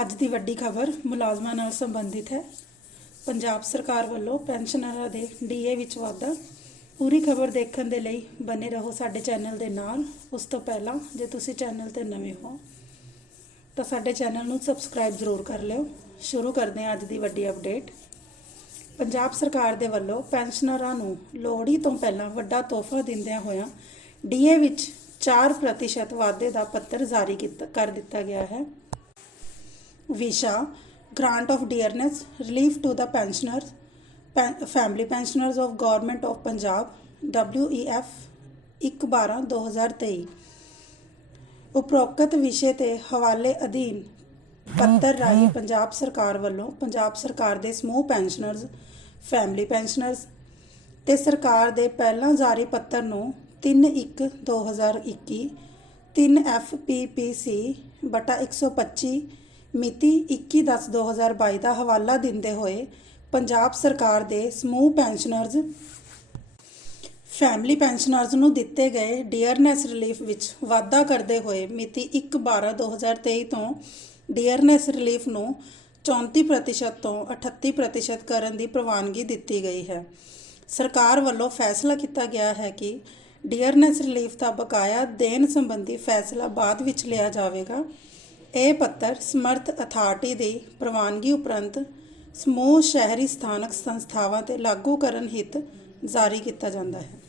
ਅੱਜ ਦੀ ਵੱਡੀ ਖਬਰ ਮੁਲਾਜ਼ਮਾਂ ਨਾਲ ਸੰਬੰਧਿਤ ਹੈ। ਪੰਜਾਬ ਸਰਕਾਰ ਵੱਲੋਂ ਪੈਨਸ਼ਨਰਾਂ ਦੇ ਡੀਏ ਵਿੱਚ ਵਾਧਾ। ਪੂਰੀ ਖਬਰ ਦੇਖਣ ਦੇ ਲਈ ਬਨੇ ਰਹੋ ਸਾਡੇ ਚੈਨਲ ਦੇ ਨਾਲ। ਉਸ ਤੋਂ ਪਹਿਲਾਂ ਜੇ ਤੁਸੀਂ ਚੈਨਲ ਤੇ ਨਵੇਂ ਹੋ, ਤਾਂ ਸਾਡੇ ਚੈਨਲ ਨੂੰ ਸਬਸਕ੍ਰਾਈਬ ਜ਼ਰੂਰ ਕਰ ਲਿਓ। ਸ਼ੁਰੂ ਕਰਦੇ ਹਾਂ ਅੱਜ ਦੀ ਵੱਡੀ ਅਪਡੇਟ। ਪੰਜਾਬ ਸਰਕਾਰ ਦੇ ਵੱਲੋਂ ਪੈਨਸ਼ਨਰਾਂ ਨੂੰ ਲੋਹੜੀ ਤੋਂ ਪਹਿਲਾਂ ਵੱਡਾ ਤੋਹਫਾ ਦਿੰਦਿਆਂ ਹੋਇਆਂ ਡੀਏ ਵਿੱਚ 4% ਵਾਧੇ ਦਾ ਪੱਤਰ ਜਾਰੀ ਕੀਤਾ, ਕਰ ਦਿੱਤਾ ਗਿਆ ਹੈ। ਵਿਸ਼ਾ grant of dearness relief to the pensioners Pen- family pensioners of government of punjab wef 112 2023 ਉਪਰੋਕਤ ਵਿਸ਼ੇ ਤੇ ਹਵਾਲੇ ਅਧੀਨ ਪੱਤਰ ਰਾਹੀਂ ਪੰਜਾਬ ਸਰਕਾਰ ਵੱਲੋਂ ਪੰਜਾਬ ਸਰਕਾਰ ਦੇ ਸਮੂਹ ਪੈਨਸ਼ਨਰਜ਼ ਫੈਮਿਲੀ ਪੈਨਸ਼ਨਰਜ਼ ਤੇ ਸਰਕਾਰ ਦੇ ਪਹਿਲਾਂ ਜਾਰੀ ਪੱਤਰ ਨੂੰ 3/1/2021 3 FPPC ਬਟਾ 125 ਮਿਤੀ 21/10/2022 ਦਾ ਹਵਾਲਾ ਦਿੰਦੇ ਹੋਏ ਪੰਜਾਬ ਸਰਕਾਰ ਦੇ ਸਮੂਹ ਪੈਨਸ਼ਨਰਜ਼, ਫੈਮਿਲੀ ਪੈਨਸ਼ਨਰਜ਼ ਨੂੰ ਦਿੱਤੇ ਗਏ ਡੀਅਰਨੈਸ ਰਿਲੀਫ ਵਿੱਚ ਵਾਧਾ ਕਰਦੇ ਹੋਏ ਮਿਤੀ 1/12/2023 ਤੋਂ ਡੀਅਰਨੈਸ ਰਿਲੀਫ ਨੂੰ 34% ਤੋਂ 38% ਕਰਨ ਦੀ ਪ੍ਰਵਾਨਗੀ ਦਿੱਤੀ ਗਈ ਹੈ। ਸਰਕਾਰ ਵੱਲੋਂ ਫੈਸਲਾ ਕੀਤਾ ਗਿਆ ਹੈ ਕਿ ਡੀਅਰਨੈਸ ਰਿਲੀਫ ਦਾ ਬਕਾਇਆ ਦੇਣ ਸੰਬੰਧੀ ਫੈਸਲਾ ਬਾਅਦ ਵਿੱਚ ਲਿਆ ਜਾਵੇਗਾ। ਇਹ ਪੱਤਰ ਸਮਰਥ ਅਥਾਰਟੀ ਦੀ ਪ੍ਰਵਾਨਗੀ ਉਪਰੰਤ ਸਮੂਹ ਸ਼ਹਿਰੀ ਸਥਾਨਕ ਸੰਸਥਾਵਾਂ ਤੇ ਲਾਗੂ ਕਰਨ ਹਿੱਤ ਜਾਰੀ ਕੀਤਾ ਜਾਂਦਾ ਹੈ।